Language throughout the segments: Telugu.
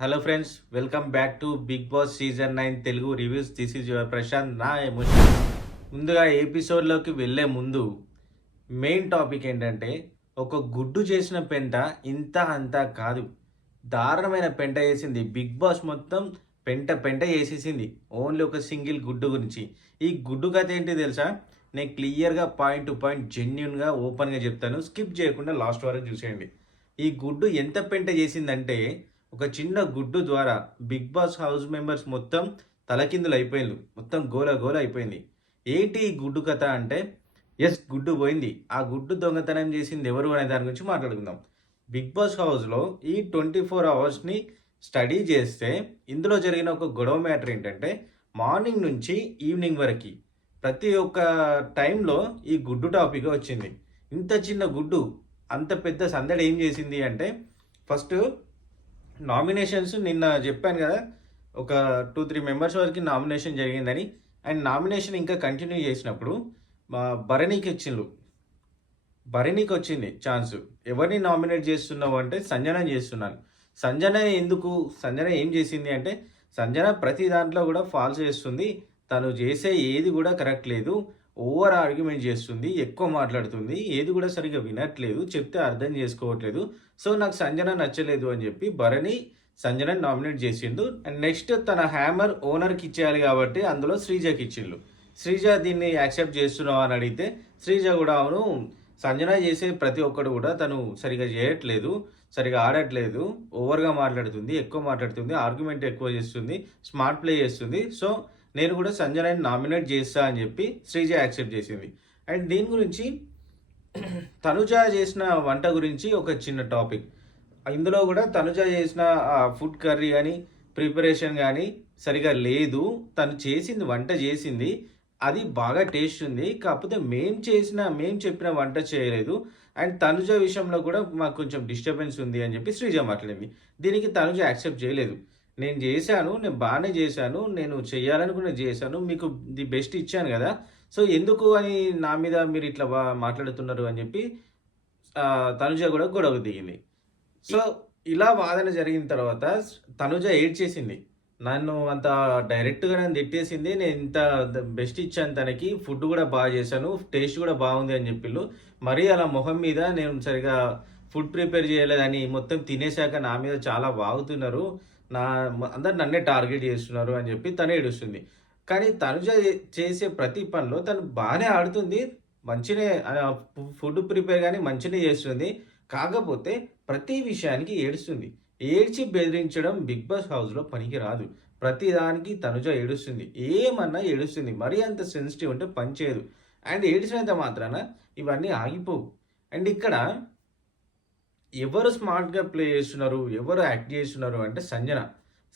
Hello friends welcome back to Bigg Boss season nine Telugu reviews this is your Prashanth నా ఎమోషన్ ముందుగా ఎపిసోడ్లోకి వెళ్ళే ముందు మెయిన్ టాపిక్ ఏంటంటే ఒక గుడ్డు చేసిన పెంట ఇంత అంతా కాదు. దారుణమైన పెంట చేసింది బిగ్ బాస్ మొత్తం పెంట పెంట చేసేసింది ఓన్లీ ఒక సింగిల్ గుడ్డు గురించి. ఈ గుడ్డు కథ ఏంటి తెలుసా? నేను క్లియర్గా పాయింట్ టు పాయింట్ జెన్యున్గా ఓపెన్గా చెప్తాను. స్కిప్ చేయకుండా లాస్ట్ వరకు చూసేయండి. ఈ గుడ్డు ఎంత పెంట చేసిందంటే ఒక చిన్న గుడ్డు ద్వారా బిగ్ బాస్ హౌస్ మెంబర్స్ మొత్తం తలకిందులు అయిపోయింది మొత్తం గోల గోల అయిపోయింది. ఏంటి ఈ గుడ్డు కథ అంటే ఎస్ గుడ్డు పోయింది. ఆ గుడ్డు దొంగతనం చేసింది ఎవరు అనే దాని గురించి మాట్లాడుకుందాం. బిగ్ బాస్ హౌస్లో ఈ ట్వంటీ ఫోర్ అవర్స్ని స్టడీ చేస్తే ఇందులో జరిగిన ఒక గొడవ మ్యాటర్ ఏంటంటే మార్నింగ్ నుంచి ఈవినింగ్ వరకు ప్రతి ఒక్క టైంలో ఈ గుడ్డు టాపిక్ వచ్చింది. ఇంత చిన్న గుడ్డు అంత పెద్ద సందడి ఏం చేసింది అంటే ఫస్ట్ నామినేషన్స్ నిన్న చెప్పాను కదా ఒక టూ త్రీ మెంబర్స్ వరకు నామినేషన్ జరిగిందని. అండ్ నామినేషన్ ఇంకా కంటిన్యూ చేసినప్పుడు మా భరణికి ఇచ్చిండ్రు భరణికి వచ్చింది ఛాన్స్. ఎవరిని నామినేట్ చేస్తున్నావు అంటే సంజన చేస్తున్నాను. సంజన ఎందుకు సంజన ఏం చేసింది అంటే సంజన ప్రతి దాంట్లో కూడా ఫాల్స్ చేస్తుంది. తను చేసే ఏది కూడా కరెక్ట్ లేదు. ఓవర్ ఆర్గ్యుమెంట్ చేస్తుంది ఎక్కువ మాట్లాడుతుంది ఏది కూడా సరిగ్గా వినట్లేదు చెప్తే అర్థం చేసుకోవట్లేదు. సో నాకు సంజన నచ్చలేదు అని చెప్పి భరణి సంజన నామినేట్ చేసిండు. అండ్ నెక్స్ట్ తన హ్యామర్ ఓనర్కి ఇచ్చేయాలి కాబట్టి అందులో శ్రీజకి ఇచ్చిండు. శ్రీజ దీన్ని యాక్సెప్ట్ చేస్తున్నావు అని అడిగితే శ్రీజ కూడా అవును సంజన చేసే ప్రతి ఒక్కడు కూడా తను సరిగా చేయట్లేదు సరిగా ఆడట్లేదు ఓవర్గా మాట్లాడుతుంది ఎక్కువ మాట్లాడుతుంది ఆర్గ్యుమెంట్ ఎక్కువ చేస్తుంది స్మార్ట్ ప్లే చేస్తుంది. సో నేను కూడా సంజనాని నామినేట్ చేస్తా అని చెప్పి శ్రీజ యాక్సెప్ట్ చేసింది. అండ్ దీని గురించి తనుజ చేసిన వంట గురించి ఒక చిన్న టాపిక్. ఇందులో కూడా తనుజ చేసిన ఫుడ్ కర్రీ కానీ ప్రిపరేషన్ కానీ సరిగా లేదు. తను చేసింది వంట చేసింది. అది బాగా టేస్ట్ ఉంది. కాకపోతే మేం చేసిన మేం చెప్పిన వంట చేయలేదు. అండ్ తనుజ విషయంలో కూడా మాకు కొంచెం డిస్టర్బెన్స్ ఉంది అని చెప్పి శ్రీజ మాట్లాడింది. దీనికి తనుజ యాక్సెప్ట్ చేయలేదు. నేను చేశాను నేను బాగానే చేశాను నేను చేయాలనుకునే చేశాను మీకు ది బెస్ట్ ఇచ్చాను కదా. సో ఎందుకు అని నా మీద మీరు ఇట్లా మాట్లాడుతున్నారు అని చెప్పి తనుజ కూడా గొడవ దిగింది. సో ఇలా వాదన జరిగిన తర్వాత తనుజ ఏడ్ చేసింది నన్ను అంత డైరెక్ట్గా నన్ను తిట్టేసింది నేను ఇంత బెస్ట్ ఇచ్చాను తనకి ఫుడ్ కూడా బాగా చేశాను టేస్ట్ కూడా బాగుంది అని చెప్పిళ్ళు. మరీ అలా మొహం మీద నేను సరిగా ఫుడ్ ప్రిపేర్ చేయలేదని మొత్తం తినేశాక నా మీద చాలా వాగుతున్నారు. నా అందరు నన్నే టార్గెట్ చేస్తున్నారు అని చెప్పి తను ఏడుస్తుంది. కానీ తనుజ చేసే ప్రతి పనిలో తను బాగానే ఆడుతుంది మంచినే ఫుడ్ ప్రిపేర్ కానీ మంచినే చేస్తుంది. కాకపోతే ప్రతి విషయానికి ఏడుస్తుంది. ఏడ్చి బెదిరించడం బిగ్ బాస్ హౌస్లో పనికి రాదు. ప్రతి దానికి తనుజ ఏడుస్తుంది. ఏమన్నా ఏడుస్తుంది. మరీ అంత సెన్సిటివ్ ఉంటే పనిచేయదు అండ్ ఏడిచినంత మాత్రాన ఇవన్నీ ఆగిపోవు. అండ్ ఇక్కడ ఎవరు స్మార్ట్గా ప్లే చేస్తున్నారు? ఎవరు యాక్ట్ చేస్తున్నారు? అంటే సంజన.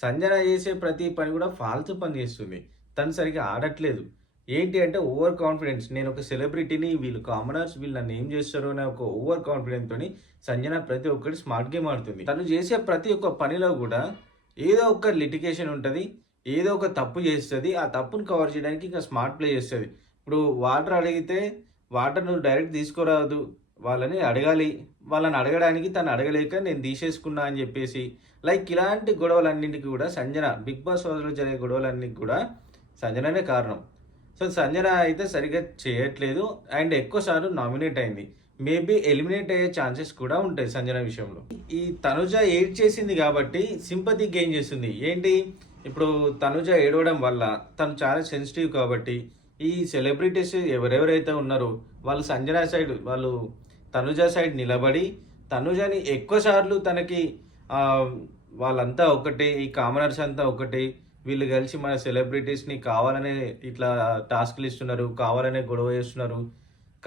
సంజన చేసే ప్రతి పని కూడా ఫాల్తు పని చేస్తుంది. తను సరిగా ఆడట్లేదు. ఏంటి అంటే ఓవర్ కాన్ఫిడెన్స్. నేను ఒక సెలబ్రిటీని వీళ్ళు కామనర్స్ వీళ్ళు నన్ను ఏం చేస్తారు అనే ఒక ఓవర్ కాన్ఫిడెన్స్ తోని సంజన ప్రతి ఒక్కటి స్మార్ట్ గేమ్ ఆడుతుంది తను చేసే ప్రతి ఒక్క పనిలో కూడా ఏదో ఒక లిటికేషన్ ఉంటుంది. ఏదో ఒక తప్పు చేస్తుంది. ఆ తప్పును కవర్ చేయడానికి ఇంకా స్మార్ట్ ప్లే చేస్తుంది. ఇప్పుడు వాటర్ అడిగితే వాటర్ నువ్వు డైరెక్ట్ తీసుకురాదు వాళ్ళని అడగాలి. వాళ్ళని అడగడానికి తను అడగలేక నేను తీసేసుకున్నా అని చెప్పేసి లైక్ ఇలాంటి గొడవలన్నింటికి కూడా సంజన బిగ్ బాస్ హౌస్లో జరిగే గొడవలన్నింటికి కూడా సంజననే కారణం. సో సంజన అయితే సరిగ్గా చేయట్లేదు. అండ్ ఎక్కువసార్లు నామినేట్ అయింది. మేబీ ఎలిమినేట్ అయ్యే ఛాన్సెస్ కూడా ఉంటాయి సంజన విషయంలో. ఈ తనుజ ఏడ్ చేసింది కాబట్టి సింపతి గెయిన్ చేస్తుంది. ఏంటి? ఇప్పుడు తనుజ ఏడవడం వల్ల తను చాలా సెన్సిటివ్ కాబట్టి ఈ సెలబ్రిటీస్ ఎవరెవరైతే ఉన్నారో వాళ్ళు సంజన సైడ్ వాళ్ళు తనుజ సైడ్ నిలబడి తనుజని ఎక్కువసార్లు తనకి వాళ్ళంతా ఒకటే ఈ కామనర్స్ అంతా ఒకటే వీళ్ళు కలిసి మన సెలబ్రిటీస్ని కావాలనే ఇట్లా టాస్క్లు ఇస్తున్నారు కావాలనే గొడవ చేస్తున్నారు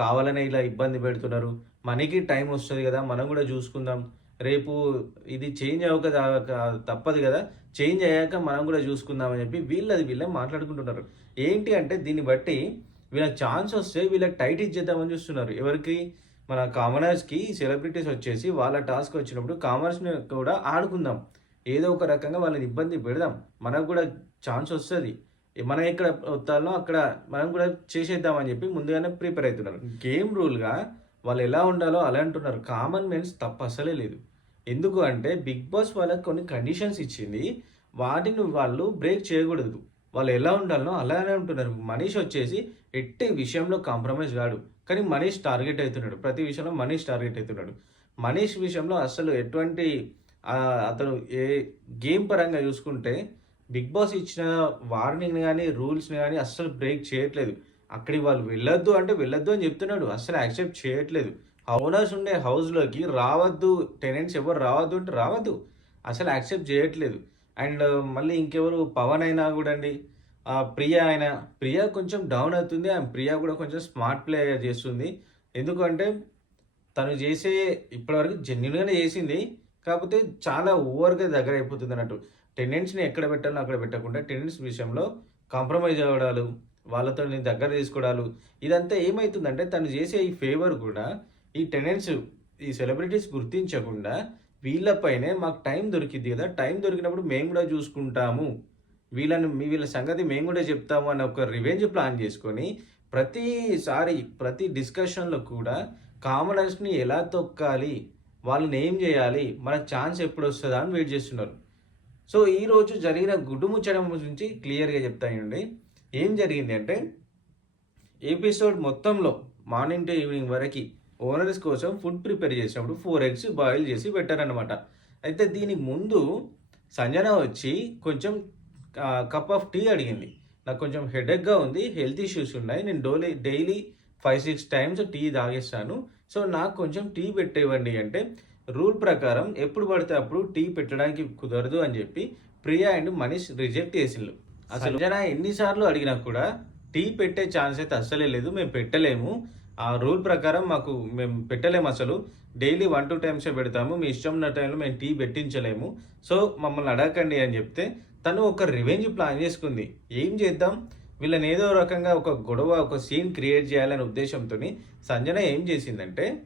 కావాలనే ఇలా ఇబ్బంది పెడుతున్నారు. మనకి టైం వస్తుంది కదా మనం కూడా చూసుకుందాం. రేపు ఇది చేంజ్ అవ్వక తప్పదు కదా చేంజ్ అయ్యాక మనం కూడా చూసుకుందాం అని చెప్పి వీళ్ళది వీళ్ళే మాట్లాడుకుంటున్నారు. ఏంటి అంటే దీన్ని బట్టి వీళ్ళకి ఛాన్స్ వస్తే వీళ్ళకి టైట్ ఇచ్చేద్దామని చూస్తున్నారు. ఎవరికి? మన కామనర్స్కి సెలబ్రిటీస్ వచ్చేసి వాళ్ళ టాస్క్ వచ్చినప్పుడు కామర్స్ని కూడా ఆడుకుందాం. ఏదో ఒక రకంగా వాళ్ళని ఇబ్బంది పెడదాం. మనకు కూడా ఛాన్స్ వస్తుంది. మనం ఎక్కడ వస్తాలో అక్కడ మనం కూడా చేసేద్దామని చెప్పి ముందుగానే ప్రిపేర్ అవుతున్నారు. గేమ్ రూల్గా వాళ్ళు ఎలా ఉండాలో అలా అంటున్నారు. కామన్ మెన్స్ తప్పు అసలే లేదు. ఎందుకు అంటే బిగ్ బాస్ వాళ్ళకి కొన్ని కండిషన్స్ ఇచ్చింది. వాటిని వాళ్ళు బ్రేక్ చేయకూడదు. వాళ్ళు ఎలా ఉండాలనో అలానే ఉంటున్నారు. మనీష్ వచ్చేసి ఎట్టి విషయంలో కాంప్రమైజ్ కాడు. కానీ మనీష్ టార్గెట్ అవుతున్నాడు ప్రతి విషయంలో మనీష్ టార్గెట్ అవుతున్నాడు మనీష్ విషయంలో అసలు ఎటువంటి అతను ఏ గేమ్ పరంగా చూసుకుంటే బిగ్ బాస్ ఇచ్చిన వార్నింగ్ని కానీ రూల్స్ని కానీ అస్సలు బ్రేక్ చేయట్లేదు. అక్కడికి వాళ్ళు వెళ్ళొద్దు అంటే వెళ్ళొద్దు అని చెప్తున్నాడు. అస్సలు యాక్సెప్ట్ చేయట్లేదు. ఓనర్స్ ఉండే హౌస్లోకి రావద్దు. టెనెంట్స్ ఎవరు రావద్దు అంటే రావద్దు. అసలు యాక్సెప్ట్ చేయట్లేదు. అండ్ మళ్ళీ ఇంకెవరు? పవన్ అయినా కూడా అండి ఆ, ప్రియా అయినా. ప్రియా కొంచెం డౌన్ అవుతుంది. అండ్ ప్రియా కూడా కొంచెం స్మార్ట్ ప్లే చేస్తుంది. ఎందుకంటే తను చేసే ఇప్పటివరకు జెన్యున్గానే చేసింది. కాకపోతే చాలా ఓవర్గా దగ్గర అయిపోతుంది అన్నట్టు. టెనెంట్స్ని ఎక్కడ పెట్టాలో అక్కడ పెట్టకుండా టెండెన్స్ విషయంలో కాంప్రమైజ్ అవ్వడాలు వాళ్ళతో దగ్గర తీసుకోవడాలు ఇదంతా ఏమవుతుందంటే తను చేసే ఈ ఫేవర్ కూడా ఈ టెండెన్స్ ఈ సెలబ్రిటీస్ గుర్తించకుండా వీళ్ళపైనే మాకు టైం దొరికింది కదా. టైం దొరికినప్పుడు మేము కూడా చూసుకుంటాము. వీళ్ళని మీ వీళ్ళ సంగతి మేము కూడా చెప్తాము అని ఒక రివెంజ్ ప్లాన్ చేసుకొని ప్రతిసారి ప్రతి డిస్కషన్లో కూడా కామనర్స్ని ఎలా తొక్కాలి వాళ్ళని ఏం చేయాలి మన ఛాన్స్ ఎప్పుడు వస్తుందా అని వెయిట్ చేస్తున్నారు. సో ఈరోజు జరిగిన గుడ్డు ముచ్చడం గురించి క్లియర్గా చెప్తానండి ఏం జరిగింది అంటే ఎపిసోడ్ మొత్తంలో మార్నింగ్ టు ఈవినింగ్ వరకు ఓనర్స్ కోసం ఫుడ్ ప్రిపేర్ చేసినప్పుడు ఫోర్ ఎగ్స్ బాయిల్ చేసి పెట్టారనమాట అయితే దీనికి ముందు సంజన వచ్చి కొంచెం కప్ ఆఫ్ టీ అడిగింది. నాకు కొంచెం హెడేక్గా ఉంది హెల్త్ ఇష్యూస్ ఉన్నాయి నేను డోలీ daily five six times tea తాగేస్తాను. So నాకు కొంచెం టీ పెట్టేవ్వండి అంటే రూల్ ప్రకారం ఎప్పుడు పడితే అప్పుడు టీ పెట్టడానికి కుదరదు అని చెప్పి ప్రియా అండ్ మనీష్ రిజెక్ట్ చేసిండ్రు. అసలు సంజన ఎన్నిసార్లు అడిగినా కూడా టీ పెట్టే ఛాన్స్ అయితే అస్సలే లేదు మేము పెట్టలేము. ఆ రూల్ ప్రకారం మాకు మేము పెట్టలేము అసలు. డైలీ వన్ టూ టైమ్సే పెడతాము. మీ ఇష్టం ఉన్న టైంలో మేము టీ పెట్టించలేము. సో మమ్మల్ని అడగకండి అని చెప్తే తను ఒక రివెంజ్ ప్లాన్ చేసుకుంది. ఏం చేద్దాం? వీళ్ళని ఏదో రకంగా ఒక గొడవ ఒక సీన్ క్రియేట్ చేయాలనే ఉద్దేశంతో సంజన ఏం చేసిందంటే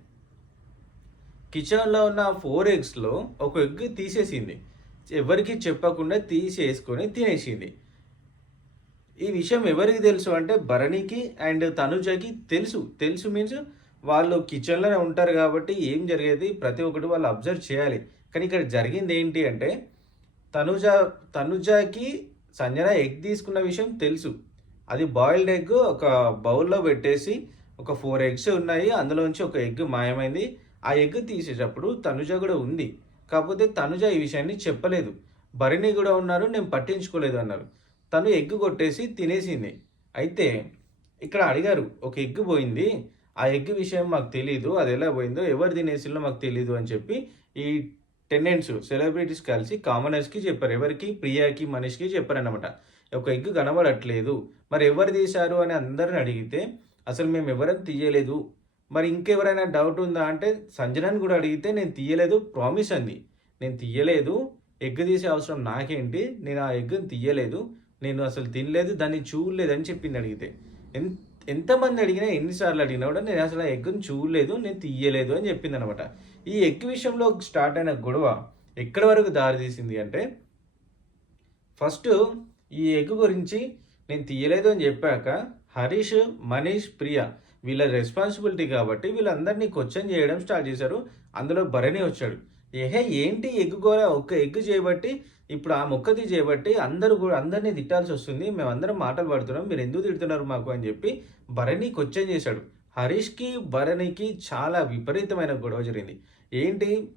కిచెన్లో ఉన్న ఫోర్ ఎగ్స్లో ఒక ఎగ్ తీసేసింది. ఎవరికి చెప్పకుండా తీసేసుకొని తినేసింది. ఈ విషయం ఎవరికి తెలుసు అంటే భరణికి అండ్ తనుజకి తెలుసు. తెలుసు మీన్స్ వాళ్ళు కిచెన్లోనే ఉంటారు కాబట్టి ఏం జరిగేది ప్రతి ఒక్కటి వాళ్ళు అబ్జర్వ్ చేయాలి. కానీ ఇక్కడ జరిగింది ఏంటి అంటే తనుజ తనుజకి సంజన ఎగ్ తీసుకున్న విషయం తెలుసు. అది బాయిల్డ్ ఎగ్ ఒక బౌల్లో పెట్టేసి ఒక ఫోర్ ఎగ్స్ ఉన్నాయి. అందులోంచి ఒక ఎగ్ మాయమైంది. ఆ ఎగ్ తీసేటప్పుడు తనుజ కూడా ఉంది. కాకపోతే తనుజ ఈ విషయాన్ని చెప్పలేదు. భరణి కూడా ఉన్నారు. నేను పట్టించుకోలేదు అన్నారు. తను ఎగ్ కొట్టేసి తినేసింది. అయితే ఇక్కడ అడిగారు ఒక ఎగ్ పోయింది ఆ ఎగ్ విషయం మాకు తెలీదు అది ఎలా పోయిందో ఎవరు తినేసిందో మాకు తెలీదు అని చెప్పి ఈ టెండెంట్స్ సెలబ్రిటీస్ కలిసి కామనర్స్కి చెప్పారు. ఎవరికి? ప్రియాకి మనీష్కి చెప్పారనమాట ఒక ఎగ్ కనబడట్లేదు మరి ఎవరు తీశారు? అని అందరిని అడిగితే అసలు మేము ఎవరైనా తీయలేదు. మరి ఇంకెవరైనా డౌట్ ఉందా? అంటే సంజనాన్ని కూడా అడిగితే నేను తీయలేదు ప్రామిస్ అంది. నేను తీయలేదు ఎగ్ తీసే అవసరం నాకేంటి? నేను ఆ ఎగ్ని తీయలేదు నేను అసలు తినలేదు దాన్ని చూడలేదు అని చెప్పింది అడిగితే. ఎంత ఎంతమంది అడిగినా ఎన్నిసార్లు అడిగినా కూడా నేను అసలు ఆ ఎగ్గును చూడలేదు నేను తీయలేదు అని చెప్పింది అనమాట ఈ ఎగ్ విషయంలో స్టార్ట్ అయిన గొడవ ఎక్కడి వరకు దారి తీసింది అంటే ఫస్ట్ ఈ ఎగ్ గురించి నేను తీయలేదు అని చెప్పాక హరీష్ మనీష్ ప్రియ వీళ్ళ రెస్పాన్సిబిలిటీ కాబట్టి వీళ్ళందరినీ క్వశ్చన్ చేయడం స్టార్ట్ చేశారు. అందులో భరణి వచ్చాడు. ఏహే ఏంటి ఎగ్గు కూర ఒక్క ఎగ్గు చేయబట్టి ఇప్పుడు ఆ మొక్కది చేయబట్టి అందరూ కూడా అందరినీ తిట్టాల్సి వస్తుంది. మేమందరం మాటలు పడుతున్నాం. మీరు ఎందుకు తిడుతున్నారు మాకు అని చెప్పి భరణి క్వశ్చన్ చేశాడు. హరీష్కి భరణికి చాలా విపరీతమైన గొడవ జరిగింది. ఏంటి?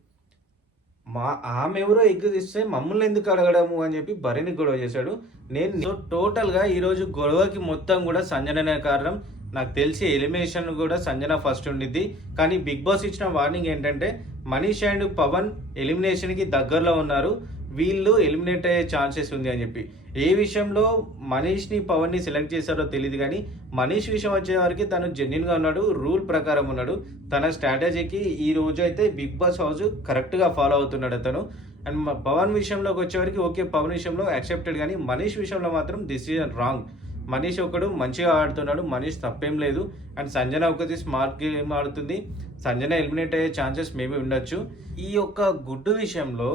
మా ఆమె ఎవరో ఎగ్గు తీస్తే మమ్మల్ని ఎందుకు అడగడము అని చెప్పి భరణి గొడవ చేశాడు. నేను సో టోటల్గా ఈరోజు గొడవకి మొత్తం కూడా సంజననే కారణం. నాకు తెలిసి ఎలిమినేషన్ కూడా సంజన ఫస్ట్ ఉండిద్ది. కానీ బిగ్ బాస్ ఇచ్చిన వార్నింగ్ ఏంటంటే మనీష్ అండ్ పవన్ ఎలిమినేషన్కి దగ్గరలో ఉన్నారు. వీళ్ళు ఎలిమినేట్ అయ్యే ఛాన్సెస్ ఉంది అని చెప్పి. ఏ విషయంలో మనీష్ని పవన్ని సెలెక్ట్ చేశారో తెలియదు కానీ మనీష్ విషయం వచ్చే తను జెన్యున్గా ఉన్నాడు రూల్ ప్రకారం ఉన్నాడు. తన స్ట్రాటజీకి ఈ రోజు అయితే బిగ్ బాస్ హౌస్ కరెక్ట్గా ఫాలో అవుతున్నాడు అతను. అండ్ పవన్ విషయంలోకి వచ్చేవారికి ఓకే పవన్ విషయంలో యాక్సెప్టెడ్ కానీ మనీష్ విషయంలో మాత్రం డిసిజన్ రాంగ్. మనీష్ ఒకడు మంచిగా ఆడుతున్నాడు మనీష్ తప్పేం లేదు. అండ్ సంజన ఒకటి స్మార్ట్ గేమ్ ఆడుతుంది. సంజన ఎలిమినేట్ అయ్యే ఛాన్సెస్ మేబీ ఉండొచ్చు. ఈ యొక్క గుడ్డు విషయంలో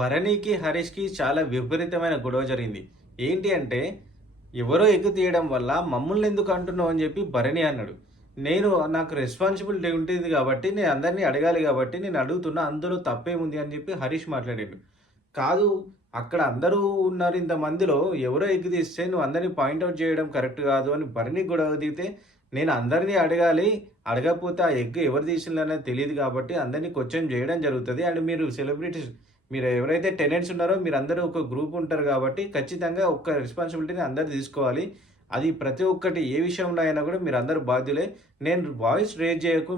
భరణికి హరీష్కి చాలా విపరీతమైన గొడవ జరిగింది. ఏంటి అంటే ఎవరో ఎగ్గు తీయడం వల్ల మమ్మల్ని ఎందుకు అంటున్నావు అని చెప్పి భరణి అన్నాడు. నేను నాకు రెస్పాన్సిబిలిటీ ఉంటుంది కాబట్టి నేను అందరినీ అడగాలి కాబట్టి నేను అడుగుతున్నా అందులో తప్పేముంది అని చెప్పి హరీష్ మాట్లాడాడు. కాదు అక్కడ అందరూ ఉన్నారు ఇంతమందిలో ఎవరో ఎగ్గు తీస్తే నువ్వు అందరినీ పాయింట్అవుట్ చేయడం కరెక్ట్ కాదు అని బరిని గొడవ దిగితే నేను అందరినీ అడగాలి అడగకపోతే ఆ ఎగ్ ఎవరు తీసిందనేది తెలియదు కాబట్టి అందరినీ క్వశ్చన్ చేయడం జరుగుతుంది. అండ్ మీరు సెలబ్రిటీస్ మీరు ఎవరైతే టెనెంట్స్ ఉన్నారో మీరు అందరూ ఒక గ్రూప్ ఉంటారు కాబట్టి ఖచ్చితంగా ఒక్క రెస్పాన్సిబిలిటీని అందరు తీసుకోవాలి. అది ప్రతి ఒక్కటి ఏ విషయంలో అయినా కూడా మీరు అందరూ బాధ్యులే. నేను వాయిస్ రేజ్ చేయకు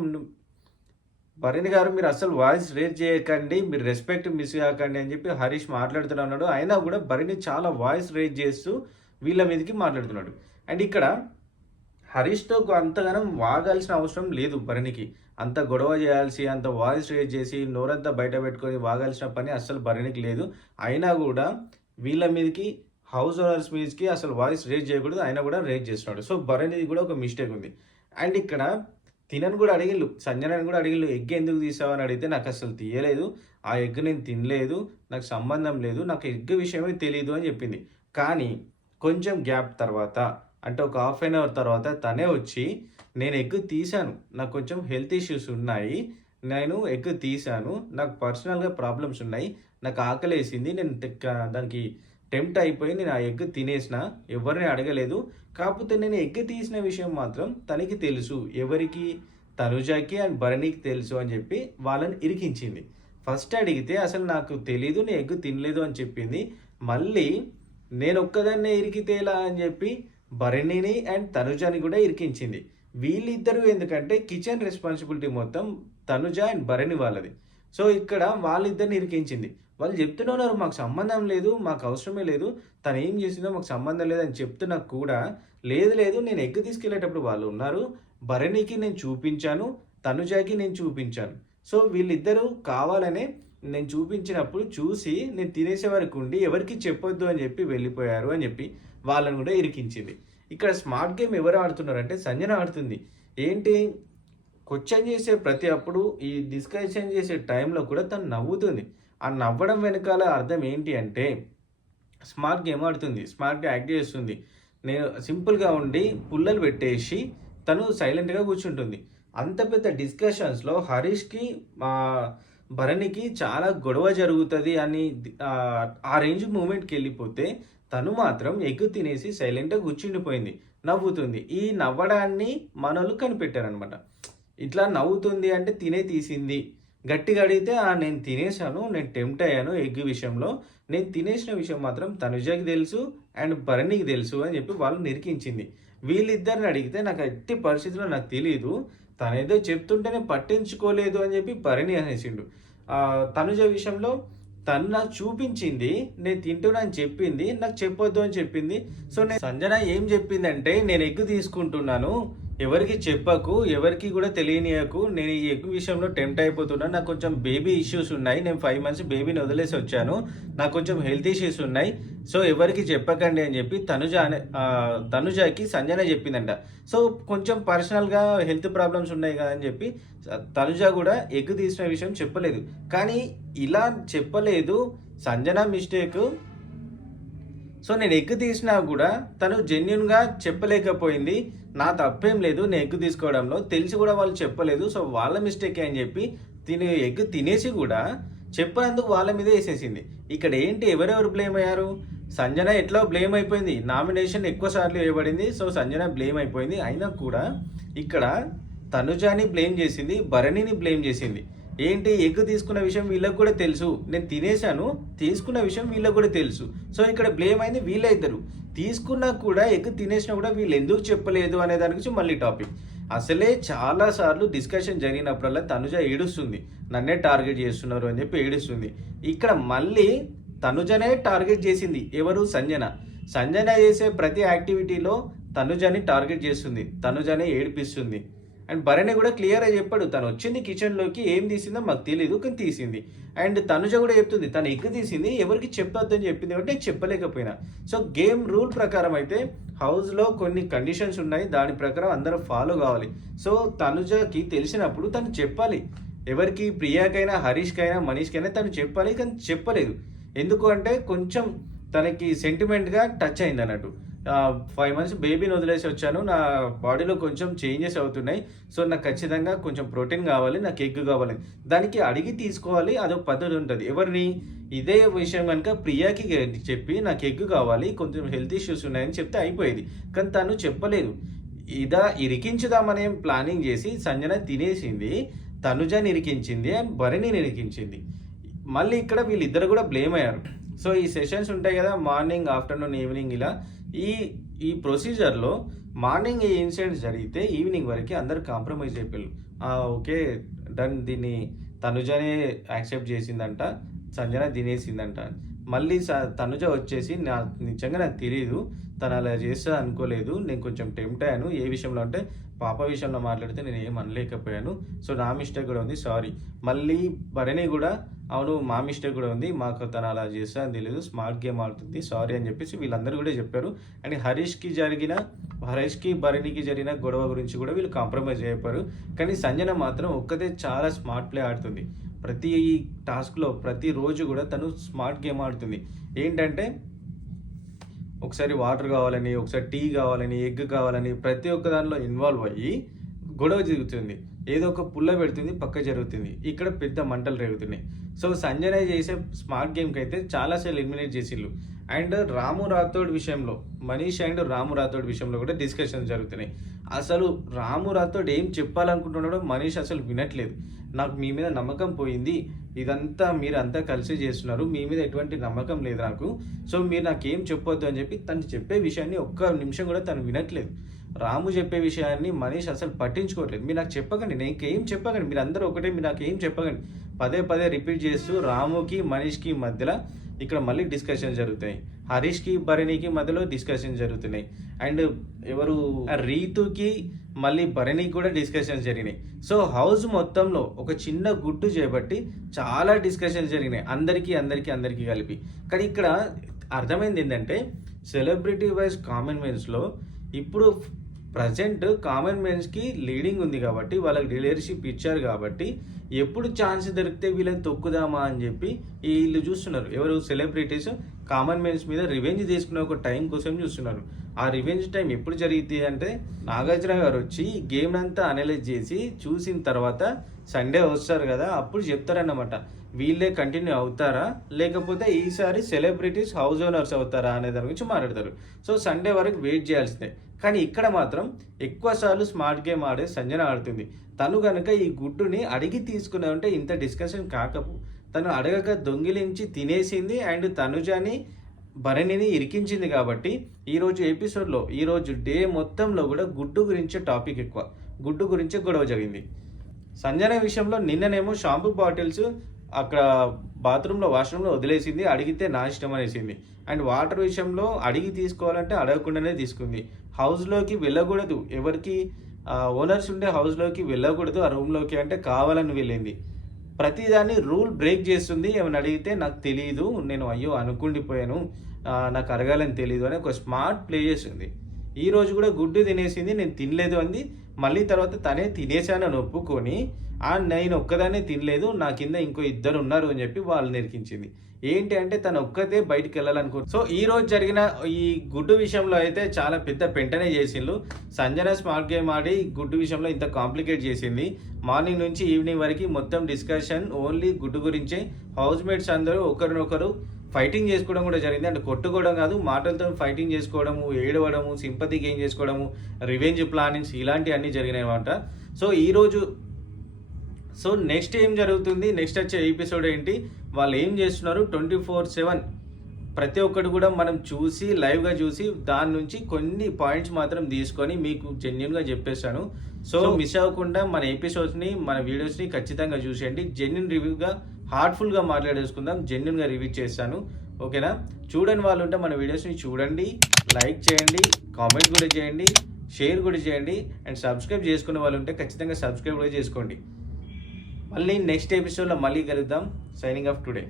భరణి గారు మీరు అసలు వాయిస్ రేజ్ చేయకండి మీరు రెస్పెక్ట్ మిస్ కాకండి అని చెప్పి హరీష్ మాట్లాడుతున్నాడు అయినా కూడా భరణి చాలా వాయిస్ రేజ్ చేస్తూ వీళ్ళ మీదకి మాట్లాడుతున్నాడు. అండ్ ఇక్కడ హరీష్తో అంతగానం వాగాల్సిన అవసరం లేదు భరణికి అంత గొడవ చేయాల్సి అంత వాయిస్ రేజ్ చేసి నోరంతా బయట పెట్టుకొని వాగాల్సిన పని అస్సలు భరణికి లేదు. అయినా కూడా వీళ్ళ మీదకి హౌస్ ఓనర్స్ మీదకి అసలు వాయిస్ రేజ్ చేయకూడదు. అయినా కూడా రేజ్ చేస్తున్నాడు. సో భరణిది కూడా ఒక మిస్టేక్ ఉంది. అండ్ ఇక్కడ తినని కూడా అడిగిళ్ళు. సంజనని కూడా అడిగిళ్ళు ఎగ్ ఎందుకు తీసావు? అని అడిగితే నాకు అసలు తీయలేదు. ఆ ఎగ్ నేను తినలేదు. నాకు సంబంధం లేదు. నాకు ఎగ్ విషయమే తెలియదు అని చెప్పింది. కానీ కొంచెం గ్యాప్ తర్వాత అంటే ఒక హాఫ్ అన్ అవర్ తర్వాత తనే వచ్చి నేను ఎగ్ తీశాను నాకు కొంచెం హెల్త్ ఇష్యూస్ ఉన్నాయి. నేను ఎగ్ తీశాను నాకు పర్సనల్గా ప్రాబ్లమ్స్ ఉన్నాయి. నాకు ఆకలి వేసింది నేను దానికి టెంప్ట్ అయిపోయి నేను ఆ ఎగ్ తినేసిన ఎవరిని అడగలేదు. కాకపోతే నేను ఎగ్ తీసిన విషయం మాత్రం తనకి తెలుసు. ఎవరికి? తనుజాకి అండ్ భరణికి తెలుసు అని చెప్పి వాళ్ళని ఇరికించింది. ఫస్ట్ అడిగితే అసలు నాకు తెలీదు నేను ఎగ్ తినలేదు అని చెప్పింది. మళ్ళీ నేను ఒక్కదాన్నే ఇరికితేలా అని చెప్పి భరణిని అండ్ తనుజాని కూడా ఇరికించింది. వీళ్ళిద్దరూ ఎందుకంటే కిచెన్ రెస్పాన్సిబిలిటీ మొత్తం తనుజ అండ్ భరణి వాళ్ళది. సో ఇక్కడ వాళ్ళిద్దరిని ఇరికించింది. వాళ్ళు చెప్తూనే ఉన్నారు మాకు సంబంధం లేదు మాకు అవసరమే లేదు. తను ఏం చేసిందో మాకు సంబంధం లేదని చెప్తున్నా కూడా లేదు లేదు నేను ఎగ్ తీసుకెళ్ళేటప్పుడు వాళ్ళు ఉన్నారు. భరణికి నేను చూపించాను తనుజాకి నేను చూపించాను. సో వీళ్ళిద్దరూ కావాలనే నేను చూపించినప్పుడు చూసి నేను తినేసే వరకు ఉండి ఎవరికి చెప్పొద్దు అని చెప్పి వెళ్ళిపోయారు అని చెప్పి వాళ్ళని కూడా ఇరికించింది. ఇక్కడ స్మార్ట్ గేమ్ ఎవరు ఆడుతున్నారు అంటే సంజన ఆడుతుంది. ఏంటి? క్వశ్చన్ చేసే ప్రతి అప్పుడు ఈ డిస్కషన్ చేసే టైంలో కూడా తను నవ్వుతుంది. ఆ నవ్వడం వెనకాల అర్థం ఏంటి అంటే స్మార్ట్ గేమ్ ఆడుతుంది స్మార్ట్గా యాక్ట్ చేస్తుంది. నేను సింపుల్గా ఉండి పుల్లలు పెట్టేసి తను సైలెంట్గా కూర్చుంటుంది. అంత పెద్ద డిస్కషన్స్లో హరీష్కి మా భరణికి చాలా గొడవ జరుగుతుంది అని ఆ, ఆ రేంజ్ మూమెంట్కి వెళ్ళిపోతే తను మాత్రం ఎగ్గు తినేసి సైలెంట్గా కూర్చుండిపోయింది. నవ్వుతుంది. ఈ నవ్వడాన్ని మనోళ్ళు కనిపెట్టారనమాట ఇట్లా నవ్వుతుంది అంటే తినే తీసింది. గట్టిగా అడిగితే నేను తినేసాను నేను టెంప్ట్ అయ్యాను ఎగ్ విషయంలో. నేను తినేసిన విషయం మాత్రం తనుజకి తెలుసు అండ్ భరణికి తెలుసు అని చెప్పి వాళ్ళు నిరికించింది. వీళ్ళిద్దరిని అడిగితే నాకు ఎట్టి పరిస్థితుల్లో నాకు తెలియదు తనేదో చెప్తుంటేనే పట్టించుకోలేదు అని చెప్పి భరణి అనేసిండు. తనుజ విషయంలో తను నాకు చూపించింది నేను తింటున్నాను చెప్పింది నాకు చెప్పొద్దు అని చెప్పింది. సో నేను సంజన ఏం చెప్పిందంటే నేను ఎగ్ తీసుకుంటున్నాను ఎవరికి చెప్పకు ఎవరికి కూడా తెలియనియకు. నేను ఈ ఎగ్ విషయంలో టెంప్ట్ అయిపోతున్నాను నాకు కొంచెం బేబీ ఇష్యూస్ ఉన్నాయి. నేను ఫైవ్ మంత్స్ బేబీని వదిలేసి వచ్చాను. నాకు కొంచెం హెల్త్ ఇష్యూస్ ఉన్నాయి. సో ఎవరికి చెప్పకండి అని చెప్పి తనుజ అనే తనుజకి సంజన చెప్పిందంట. సో కొంచెం పర్సనల్గా హెల్త్ ప్రాబ్లమ్స్ ఉన్నాయి కదా అని చెప్పి తనుజ కూడా ఎగ్ తీసిన విషయం చెప్పలేదు. కానీ ఇలా చెప్పలేదు. సంజన మిస్టేక్. సో నేను ఎగ్గు తీసినా కూడా తను జెన్యున్గా చెప్పలేకపోయింది. నా తప్పేం లేదు నేను ఎగ్గు తీసుకోవడంలో తెలిసి కూడా వాళ్ళు చెప్పలేదు. సో వాళ్ళ మిస్టేక్ అని చెప్పి తిని ఎగ్ తినేసి కూడా చెప్పినందుకు వాళ్ళ మీదే వేసేసింది. ఇక్కడ ఏంటి ఎవరెవరు బ్లేమ్ అయ్యారు? సంజన ఎట్లా బ్లేమ్ అయిపోయింది? నామినేషన్ ఎక్కువ సార్లు వేయబడింది. సో సంజన బ్లేమ్ అయిపోయింది. అయినా కూడా ఇక్కడ తనుజాని బ్లేమ్ చేసింది భరణిని బ్లేమ్ చేసింది. ఏంటి ఎగ్ తీసుకున్న విషయం వీళ్ళకి కూడా తెలుసు. నేను తినేశాను తీసుకున్న విషయం వీళ్ళకి కూడా తెలుసు. సో ఇక్కడ బ్లేమ్ అయింది వీళ్ళ ఇద్దరు తీసుకున్నా కూడా ఎగ్ తినేసినా కూడా వీళ్ళు ఎందుకు చెప్పలేదు అనే దాని గురించి మళ్ళీ టాపిక్ అసలే చాలా సార్లు డిస్కషన్ జరిగినప్పుడల్లా తనుజ ఏడుస్తుంది. నన్నే టార్గెట్ చేస్తున్నారు అని చెప్పి ఏడుస్తుంది. ఇక్కడ మళ్ళీ తనుజనే టార్గెట్ చేసింది. ఎవరు? సంజన. సంజన చేసే ప్రతి యాక్టివిటీలో తనుజని టార్గెట్ చేస్తుంది. తనుజనే ఏడిపిస్తుంది. అండ్ భరణి కూడా క్లియర్గా చెప్పాడు తను వచ్చింది కిచెన్లోకి ఏం తీసిందో మాకు తెలియదు కానీ తీసింది. అండ్ తనుజ కూడా చెప్తుంది తను ఎగ్ తీసింది ఎవరికి చెప్పొద్దని చెప్పింది కాబట్టి నేను చెప్పలేకపోయినా. సో గేమ్ రూల్ ప్రకారం అయితే హౌస్లో కొన్ని కండిషన్స్ ఉన్నాయి దాని ప్రకారం అందరూ ఫాలో కావాలి. సో తనుజకి తెలిసినప్పుడు తను చెప్పాలి. ఎవరికి ప్రియాకైనా హరీష్కైనా మనీష్కైనా తను చెప్పాలి కానీ చెప్పలేదు. ఎందుకు అంటే కొంచెం తనకి సెంటిమెంట్గా టచ్ అయింది అన్నట్టు. ఫైవ్ మంత్స్ బేబీని వదిలేసి వచ్చాను. నా బాడీలో కొంచెం చేంజెస్ అవుతున్నాయి. సో నాకు ఖచ్చితంగా కొంచెం ప్రోటీన్ కావాలి నాకు ఎగ్ కావాలి. దానికి అడిగి తీసుకోవాలి అదొక పద్ధతి ఉంటుంది. ఎవరిని? ఇదే విషయం కనుక ప్రియాకి చెప్పి నాకు ఎగ్ కావాలి కొంచెం హెల్త్ ఇష్యూస్ ఉన్నాయని చెప్తే అయిపోయేది. కానీ తను చెప్పలేదు. ఇదా ఇరికించుదామనే ప్లానింగ్ చేసి సంజన తినేసింది. తనుజని ఇరికించింది అండ్ భరణిని ఇరికించింది మళ్ళీ ఇక్కడ వీళ్ళిద్దరు కూడా బ్లేమ్ అయ్యారు. సో ఈ సెషన్స్ ఉంటాయి కదా మార్నింగ్ ఆఫ్టర్నూన్ ఈవినింగ్ ఇలా. ఈ ఈ ప్రొసీజర్లో మార్నింగ్ ఈ ఇన్సిడెంట్స్ జరిగితే ఈవినింగ్ వరకు అందరు కాంప్రమైజ్ అయిపోయారు ఓకే డన్ దీన్ని తనుజనే యాక్సెప్ట్ చేసిందంట సంజన తినేసిందంట. మళ్ళీ స- తనుజ వచ్చేసి నా నిజంగా నాకు తెలియదు తను అలా చేస్తా అనుకోలేదు. నేను కొంచెం టెంప్ట్ అయ్యాను. ఏ విషయంలో అంటే పాప విషయంలో మాట్లాడితే నేను ఏం అనలేకపోయాను. సో నా మిస్టేక్ కూడా ఉంది. సారీ. మళ్ళీ భరణి కూడా అవును మా మిస్టేక్ కూడా ఉంది. మాకు తను అలా చేస్తా అని తెలియదు. స్మార్ట్ గేమ్ ఆడుతుంది. సారీ అని చెప్పేసి వీళ్ళందరూ కూడా చెప్పారు. అండ్ హరీష్కి జరిగిన హరీష్కి భరణికి జరిగిన గొడవ గురించి కూడా వీళ్ళు కాంప్రమైజ్ అయిపోయారు. కానీ సంజన మాత్రం ఒక్కతే చాలా స్మార్ట్ ప్లే ఆడుతుంది. ప్రతి టాస్క్లో ప్రతి రోజు కూడా తను స్మార్ట్ గేమ్ ఆడుతుంది. ఏంటంటే ఒకసారి వాటర్ కావాలని ఒకసారి టీ కావాలని ఎగ్ కావాలని ప్రతి ఒక్క దానిలో ఇన్వాల్వ్ అయ్యి గొడవ జరుగుతుంది. ఏదో ఒక పుల్ల పెడుతుంది పక్క జరుగుతుంది. ఇక్కడ పెద్ద మంటలు రేగుతున్నాయి. సో సంజనయ్ చేసే స్మార్ట్ గేమ్కి అయితే చాలాసార్లు ఎలిమినేట్ చేసిళ్ళు అండ్ రాము రాథోడ్ విషయంలో మనీష్ అండ్ రాము రాథోడ్ విషయంలో కూడా డిస్కషన్ జరుగుతున్నాయి. అసలు రాము రాథోడ్ ఏం చెప్పాలనుకుంటున్నాడో మనీష్ అసలు వినట్లేదు. నాకు మీ మీద నమ్మకం పోయింది. ఇదంతా మీరు అంతా కలిసి చేస్తున్నారు. మీ మీద ఎటువంటి నమ్మకం లేదు నాకు. సో మీరు నాకేం చెప్పొద్దు అని చెప్పి తను చెప్పే విషయాన్ని ఒక్క నిమిషం కూడా తను వినట్లేదు. రాము చెప్పే విషయాన్ని మనీష్ అసలు పట్టించుకోవట్లేదు. మీరు నాకు చెప్పకండి. నేను ఏం చెప్పకండి? మీరు అందరూ ఒకటే మీరు నాకు ఏం చెప్పకండి? పదే పదే రిపీట్ చేస్తూ రాముకి మనీష్కి మధ్యలో ఇక్కడ మళ్ళీ డిస్కషన్ జరుగుతాయి. హరీష్కి భరణికి మధ్యలో డిస్కషన్ జరుగుతున్నాయి. అండ్ ఎవరు? ఆ రీతుకి మళ్ళీ భరణికి కూడా డిస్కషన్ జరిగినాయి. సో హౌస్ మొత్తంలో ఒక చిన్న గుట్టు చేపట్టి చాలా డిస్కషన్స్ జరిగినాయి. అందరికీ అందరికీ అందరికీ కలిపి. కానీ ఇక్కడ అర్థమైంది ఏంటంటే సెలబ్రిటీ వైజ్ కామన్ మెన్స్లో ఇప్పుడు ప్రజెంట్ కామన్ మెన్స్కి లీడింగ్ ఉంది కాబట్టి వాళ్ళకి లీడర్షిప్ ఇచ్చారు కాబట్టి ఎప్పుడు ఛాన్స్ దొరికితే వీళ్ళని తొక్కుదామా అని చెప్పి వీళ్ళు చూస్తున్నారు. ఎవరు సెలబ్రిటీస్ కామన్ మెన్స్ మీద రివెంజ్ తీసుకునే ఒక టైం కోసం చూస్తున్నారు. ఆ రివెంజ్ టైం ఎప్పుడు జరిగింది అంటే నాగార్జున గారు వచ్చి గేమ్ అంతా అనలైజ్ చేసి చూసిన తర్వాత సండే వస్తారు కదా అప్పుడు చెప్తారన్నమాట. వీళ్ళే కంటిన్యూ అవుతారా? లేకపోతే ఈసారి సెలబ్రిటీస్ హౌస్ ఓనర్స్ అవుతారా అనే దాని గురించి మాట్లాడతారు. సో సండే వరకు వెయిట్ చేయాల్సిందే. కానీ ఇక్కడ మాత్రం ఎక్కువ సార్లు స్మార్ట్ గేమ్ ఆడే సంజన ఆడుతుంది. తను కనుక ఈ గుడ్డుని అడిగి తీసుకునే ఉంటే ఇంత డిస్కషన్ కాకపు. తను అడగక దొంగిలించి తినేసింది అండ్ తనుజని భరణిని ఇరికించింది కాబట్టి ఈరోజు ఎపిసోడ్లో ఈరోజు డే మొత్తంలో కూడా గుడ్డు గురించే టాపిక్ ఎక్కువ. గుడ్డు గురించే గొడవ జరిగింది. సంజన విషయంలో నిన్ననేమో షాంపూ బాటిల్స్ అక్కడ బాత్రూంలో వాష్రూమ్లో వదిలేసింది అడిగితే నా ఇష్టం అనేసింది. అండ్ వాటర్ విషయంలో అడిగి తీసుకోవాలంటే అడగకుండానే తీసుకుంది. హౌస్లోకి వెళ్ళకూడదు. ఎవరికి ఓనర్స్ ఉండే హౌస్లోకి వెళ్ళకూడదు ఆ రూమ్లోకి అంటే కావాలని వెళ్ళింది. ప్రతిదాన్ని రూల్ బ్రేక్ చేస్తుంది. ఏమని అడిగితే నాకు తెలియదు నేను అయ్యో అనుకుండిపోయాను నాకు అరగాలని తెలియదు అని ఒక స్మార్ట్ ప్లే చేసింది ఈరోజు కూడా గుడ్డు తినేసింది నేను తినలేదు అంది. మళ్ళీ తర్వాత తనే తినేసానని ఒప్పుకొని ఆ నేను ఒక్కదానే తినలేదు నా కింద ఇంకో ఇద్దరు ఉన్నారు అని చెప్పి వాళ్ళు నిరికించింది ఏంటి అంటే తను ఒక్కతే బయటికి వెళ్ళాలనుకో సో ఈ రోజు జరిగిన ఈ గుడ్డు విషయంలో అయితే చాలా పెద్ద పెంటనే చేసిండ్రు. సంజన స్మార్ట్ గేమ్ ఆడి గుడ్డు విషయంలో ఇంత కాంప్లికేట్ చేసింది. మార్నింగ్ నుంచి ఈవినింగ్ వరకు మొత్తం డిస్కషన్ ఓన్లీ గుడ్డు గురించే. హౌస్ మేట్స్ అందరూ ఒకరినొకరు ఫైటింగ్ చేసుకోవడం కూడా జరిగింది. అంటే కొట్టుకోవడం కాదు మాటలతో ఫైటింగ్ చేసుకోవడము ఏడవడము సింపతి గెయిన్ చేసుకోవడము రివెంజ్ ప్లానింగ్స్ ఇలాంటివి అన్నీ జరిగినాయి అనమాట సో ఈరోజు సో నెక్స్ట్ ఏం జరుగుతుంది? నెక్స్ట్ వచ్చే ఎపిసోడ్ ఏంటి? వాళ్ళు ఏం చేస్తున్నారు? ట్వంటీ ఫోర్ సెవెన్ ప్రతి ఒక్కటి కూడా మనం చూసి లైవ్గా చూసి దాని నుంచి కొన్ని పాయింట్స్ మాత్రం తీసుకొని మీకు జెన్యున్గా చెప్పేస్తాను. సో మిస్ అవ్వకుండా మన ఎపిసోడ్స్ని మన వీడియోస్ని ఖచ్చితంగా చూసేయండి. జెన్యున్ రివ్యూగా హార్ట్ఫుల్గా మాట్లాడేసుకుందాం జెన్యున్గా రివ్యూ చేస్తాను. ఓకేనా? చూడని వాళ్ళు ఉంటే మన వీడియోస్ని చూడండి లైక్ చేయండి కామెంట్ కూడా చేయండి షేర్ కూడా చేయండి అండ్ సబ్స్క్రైబ్ చేసుకునే వాళ్ళు ఉంటే ఖచ్చితంగా సబ్స్క్రైబ్ కూడా చేసుకోండి. మళ్ళీ నెక్స్ట్ ఎపిసోడ్లో మళ్ళీ కలుద్దాం. Signing off today